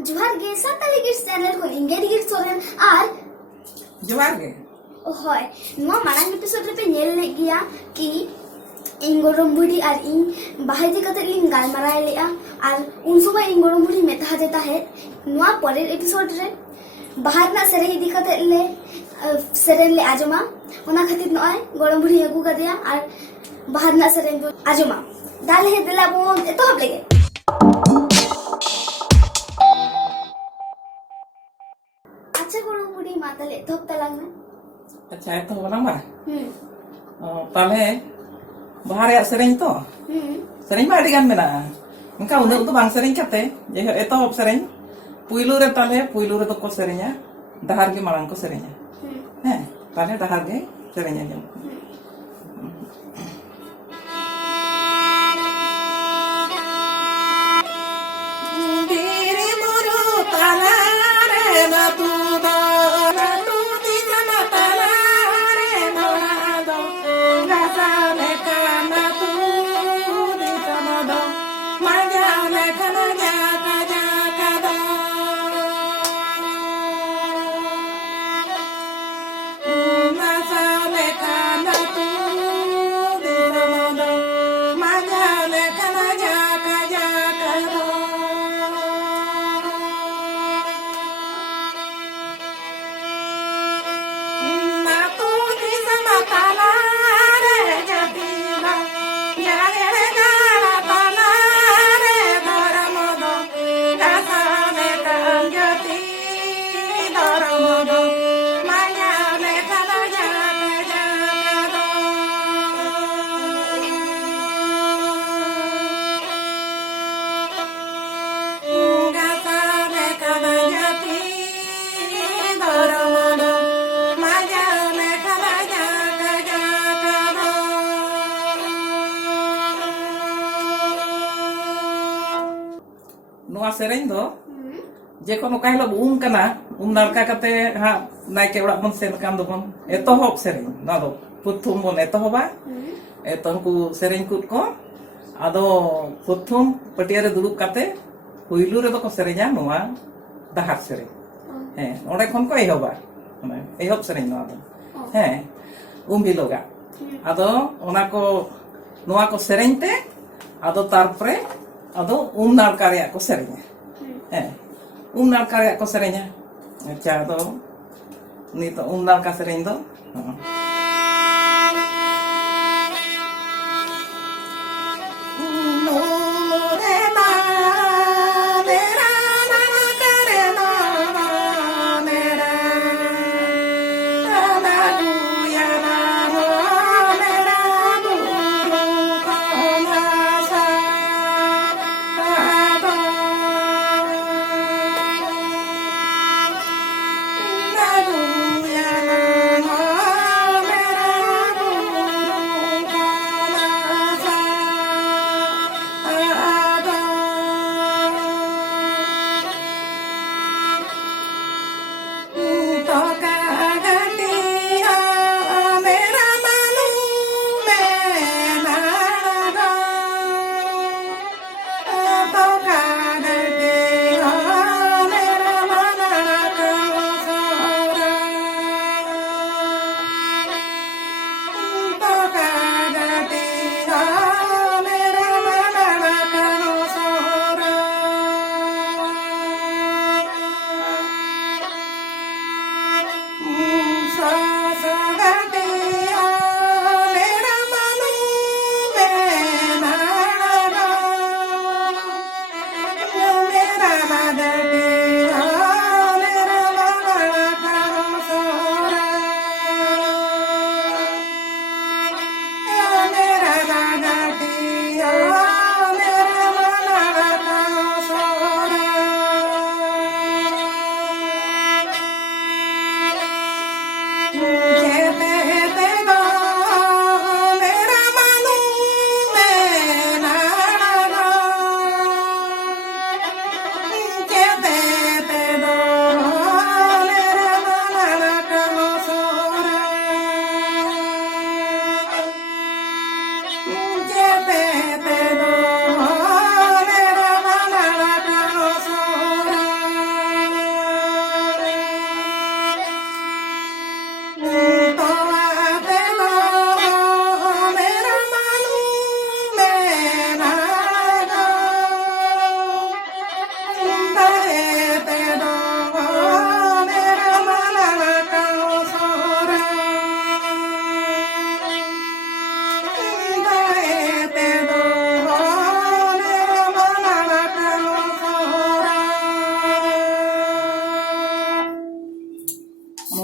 जोहार गे साताली गिट्स चैनल को इंगेरी गिट्स सोरेन आर जोहार गे होय नुआ मारांग एपिसोड रे पे नेल ले गिया कि इन गोरम बुढ़ी और इन बाहर जी कते लिंग गालमाराय लेआ और उन समय इन गोरम बुढ़ी मेता देता है नुआ परेर एपिसोड रे बाहर ना सेरेही दिखते ले सेरेन ले आजमा ओना खातिर नय गोरम बुढ़ी अगु कदिया और बाहर ना सेरेन दो आजमा दाल हे दिला बोन एतो हब लेगे अच्छा गोरम बुढ़ी मातले तो तलांग में अच्छा तो बोलांग बा ताले बाहर या सेरेन तो सेरेन मा अडिगान मेना उनका उन्हें तो बांग सेरेन कते जे एतो सेरेन पुइलू रे ताले पुइलू रे तो को सेरेन्या दहार के मांग को सेरेन्या हैं ताले दहार के सेरेन्या जम नुआ सेरेन दो जे कोनो काहलो कना नारका कते हा नायके ओड़ा बन सेन कान दो बन एतो होप सेरेन ना दो पुथुम बन एतो होबा एतो को सेरेन कुट को आदो पुथुम पटिया रे दुडुब काते हुइलु रे को सेरेन्या नुआ दहार सेरेन हे ओडे खन को एहोबा एहोब सेरेन नुआ दो हे बिलोगा आदो ओना को नुआ को सेरेन ते आदो तारपरे आदो नारका रे को सेरेन्या हे नारका रे को सेरेन्या अच्छा आदो नी तो नारका सेरेन दो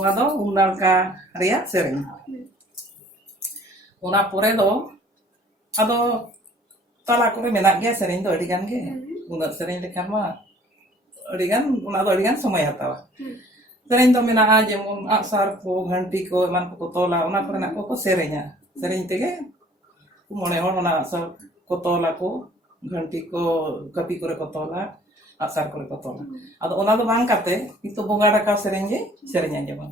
ᱚᱱᱟ ᱫᱚ ᱱᱟᱲᱠᱟ ᱨᱮᱭᱟᱜ ᱥᱮᱨᱮᱧ ᱚᱱᱟ ᱯᱚᱨᱮ ᱫᱚ ᱟᱫᱚ ᱛᱟᱞᱟ ᱠᱚᱨᱮ ᱢᱮᱱᱟᱜ ᱜᱮᱭᱟ ᱥᱮᱨᱮᱧ ᱫᱚ ᱟᱹᱰᱤ ᱜᱟᱱ ᱜᱮ ᱩᱱᱟᱹᱜ ᱥᱮᱨᱮᱧ ᱞᱮᱠᱷᱟᱱ ᱢᱟ ᱟᱹᱰᱤ ᱜᱟᱱ ᱚᱱᱟ ᱫᱚ ᱟᱹᱰᱤ ᱜᱟन ᱥᱚᱢᱚᱭ ᱦᱟᱛᱟᱣᱟ ᱥᱮᱨᱮᱧ ᱫᱚ ᱢᱮᱱᱟᱜᱼᱟ ᱡᱮᱢᱚᱱ ᱟᱜᱼᱥᱟᱨ ko ghanti ko eman ko tola ona korenak ko serenya sereny tege mone hor ona agsar ko tola ko ghanti ko kapi kore ko tola agsar kore ko tola ado ona do bang kate itu bonga raka sereny ge serenya jemon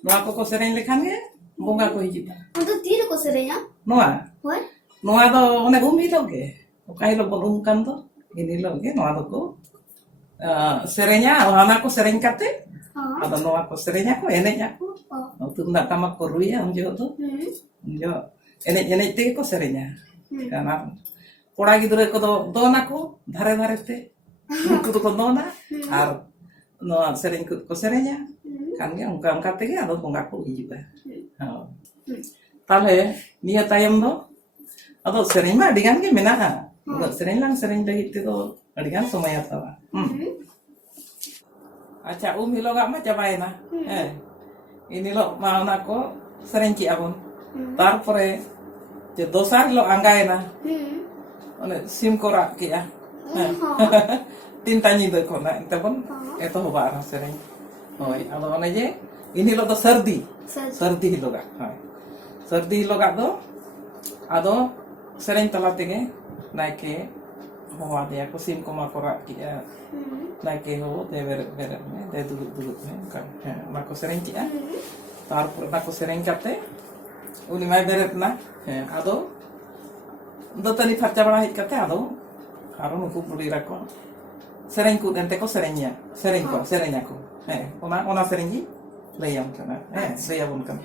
Noa ko sereny lekhan ge bonga ko hijuta Untuk tiro ko serenya? noa Hoi? noa do one hilog ge oka hilog bon kan do ini hilog ge noa do ko serenya ona ko sereny kate ado noa ko serenya ko enenya ko tunda tamak ko ruya unjo do unjo enej te ko serenya karena kora gidre ko do dona ko dhare dhare te unku do ko dona ar noa sereny ko serenya kan ge ongka tege ado bonga ko hijuta Tale niya tayam do ado sereny ma adi gan ge menaga sereny lang sereny lagi itu adi gan somay hatawa acha hilog ma chabaena ini lo mauna ko sereny ki abon tarpore je dosar lo anggaena one sim kora ki ya tinta nyibe ko na ente pun eto hoba ara sereny hoi ado one je ini lo do sardi hiloga sardi hiloga do ado sereny tala tege naike howa dia ko sim koma kora ki ya naike ho de ber me de dulu me kan na ko sereny ki ya tarpor na ko sereny kate uni mai beret na ado do tani farcha bana hit kate ado aro nuku puli rako sereny ku ente ko serenya ko ona sereny layam kana layam kan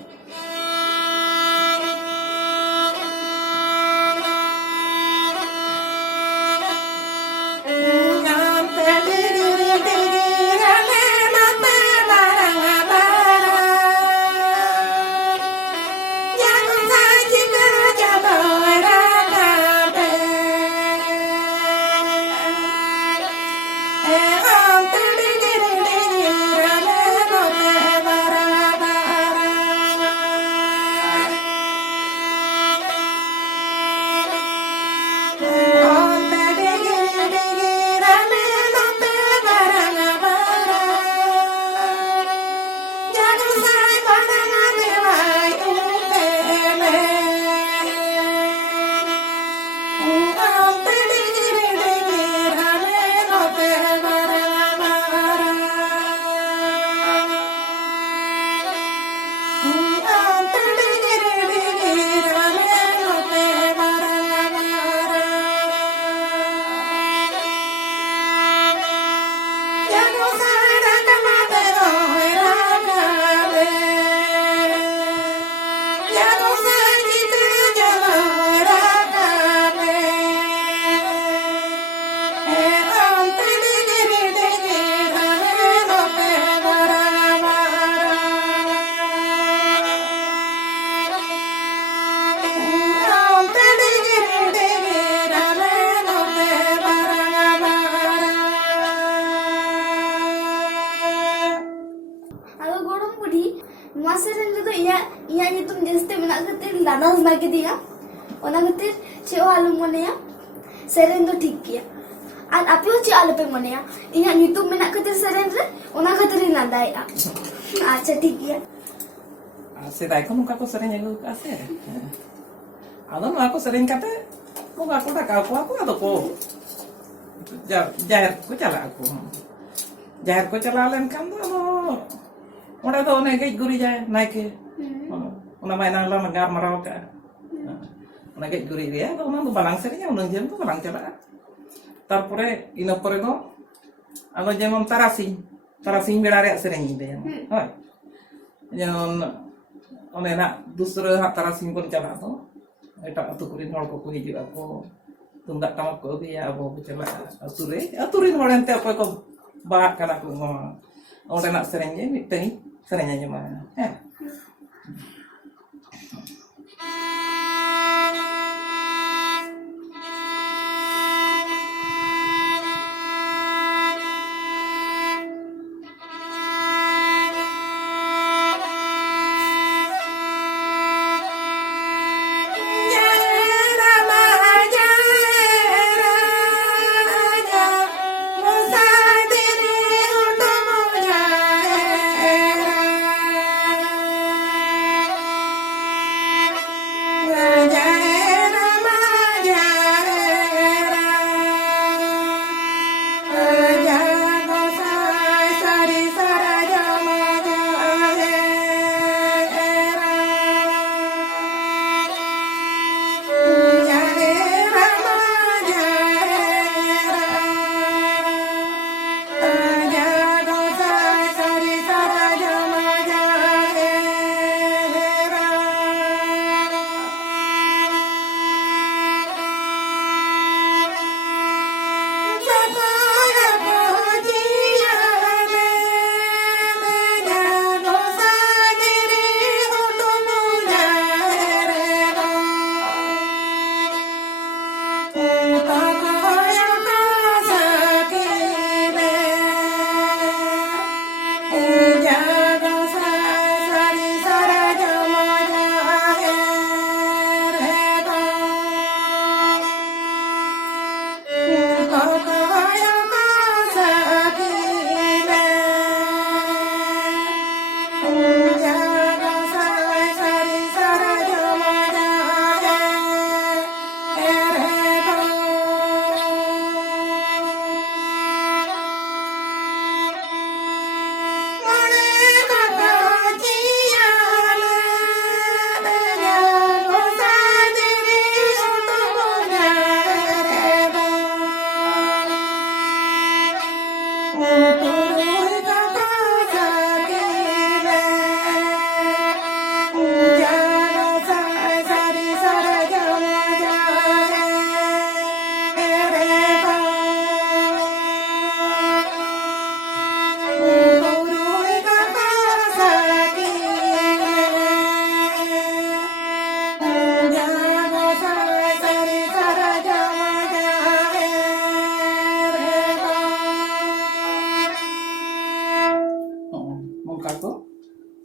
मोनेया सेरेन दो ठीक किया और आपे हो चे आले पे मोनेया इना यूट्यूब में ना खातिर सेरेन रे ओना खातिर नादाय अच्छा ठीक किया सेदाय को नुका को सेरेन अगु का से आदो नुआ को सेरेन काते बुगा को डाका को आदो को जाहिर को चला को जाहिर को चला लेन kan do ओडा दो ने गेज गुरी जाए नायके ओना मायना ला नगार मराव का ओना गेज गुरी गया तो ओना बालांग सेरेन ओना जेम तो बालांग चला तारपरे इन परे दो आदो जेमन तारासिंग बेड़ा रे सेरेन दे होय जेमन ओने ना दूसरे हा तारासिंग बन चला तो एटा अतु कुरिन हड़ को हिजुआ को तुमदा टमक को दिया अब चला अतुरे हड़नते अपर को बात कना को ओंडे ना सेरेन जे मिटई सेरेन जे मा है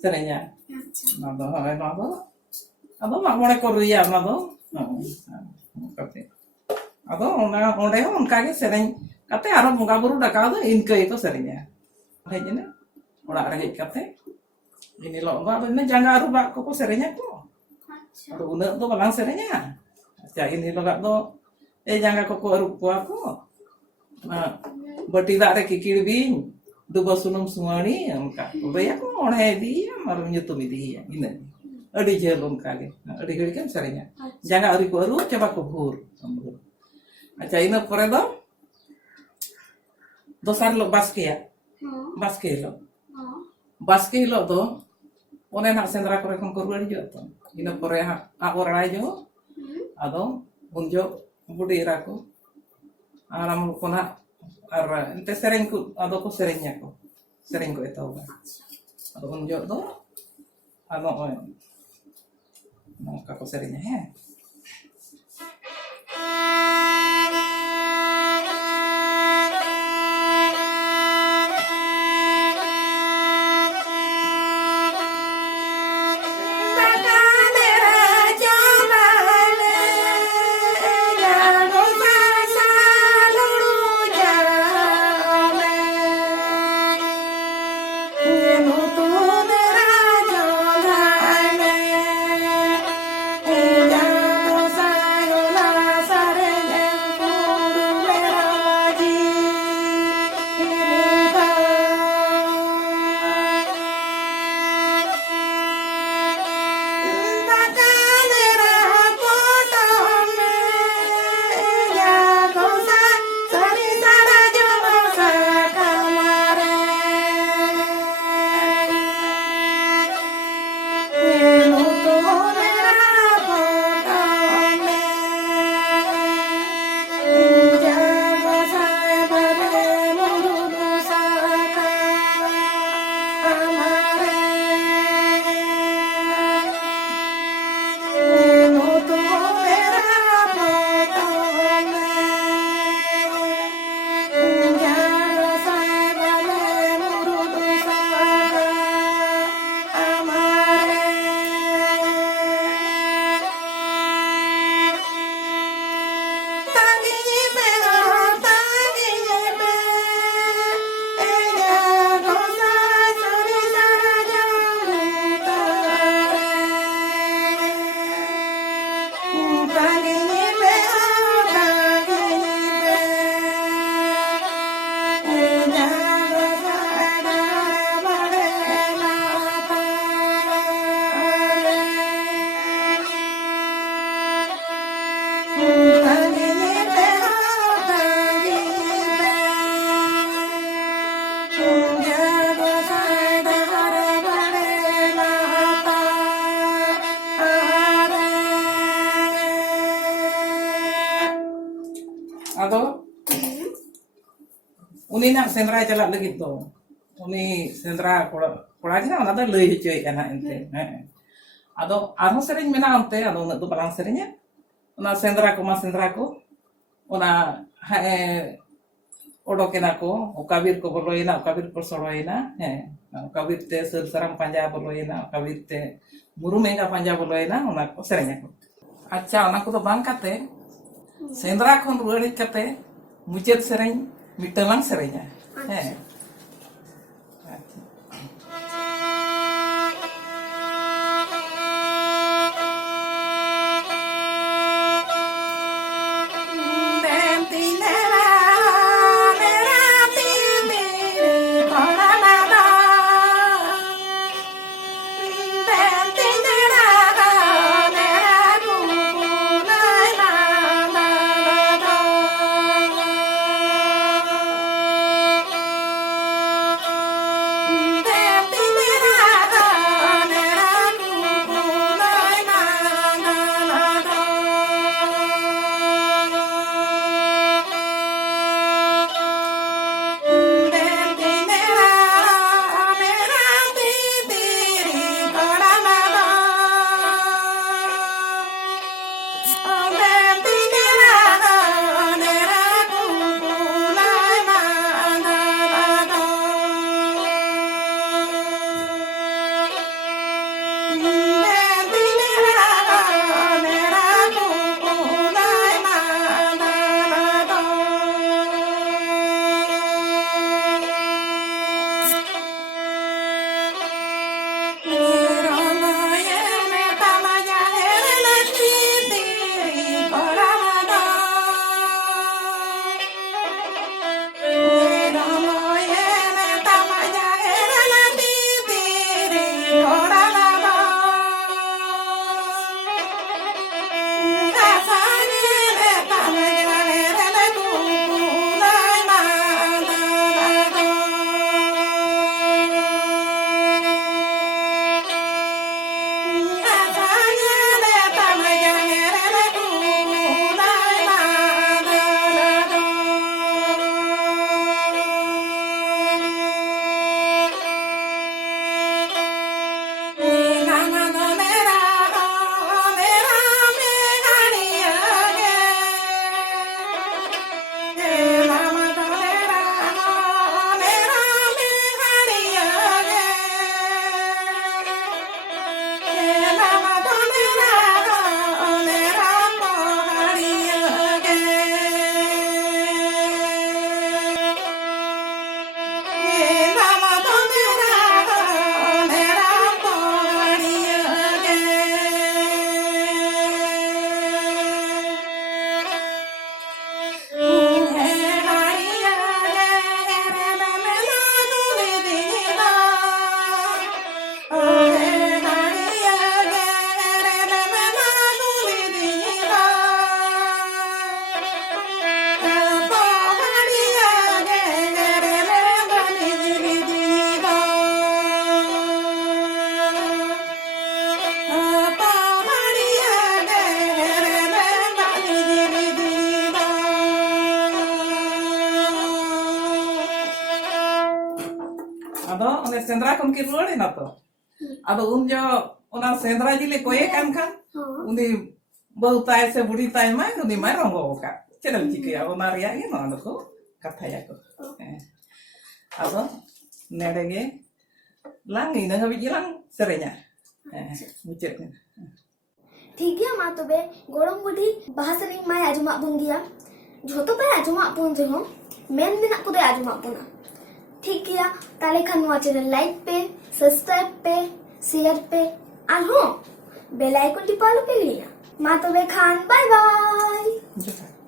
serenya nado hay nado ado mak mone ko ruya nado kate ado ona onde onka ge sereng kate aro bunga buru daka do inka itu serenya hej ne ora re hej kate ini lo ado ne janga aru bak ko serenya ko ado una do balang serenya ja ini lo gak do janga ko aru ko aku bati dak re kikir bing duba sunum sungani onka ya ko ona dia maru nyutum dia ina adi jelum kage adi gari kan serenya janga aru ko aru coba ko bur acha ina pore do dosar lo baske lo do one nak sendra kore kon koru aja to ina pore ha akor aja ado unjo budi rako aram kona ar ente sereng ku ado ko serenya ko sereng ko etaw ba ado unjo do ado no kako serenya he ado uni nak sendra jalak lagi tu. Uni sendra kora jina ona do lei hicoi kana ente. Ado arho sering mena ante ado unat tu balang seringnya. Ona sendra ko ona hae odoken ako ukabir ko boloina ukabir ko soroina ukabir te sarang panja boloina ukabir te buru menga panja boloina ona ko serenya ko acha ona ko do bang kate sendra khon ruari kate mucet sereng mitalang serenya ado one sendra kon ki ruari na to ado un jo ona sendra jile koye kan uni bau tai se budi tai mai uni mai rongo ka chedal chike ado naria ge no ado ko katha ya ko ado nerege lang ina habi jilang serenya mucet ठीक है मा तबे गोरम बुढ़ी बाहा Tsering my आजुमा बुन गिया झोतो पे आजुमा पुन जो मेन मेना को दे आजुमा पुना ठीक है ताले खान नुआ चैनल लाइक पे सब्सक्राइब पे शेयर पे और हो बेल आइकन टिपा लो पे लिया मा तबे खान बाय बाय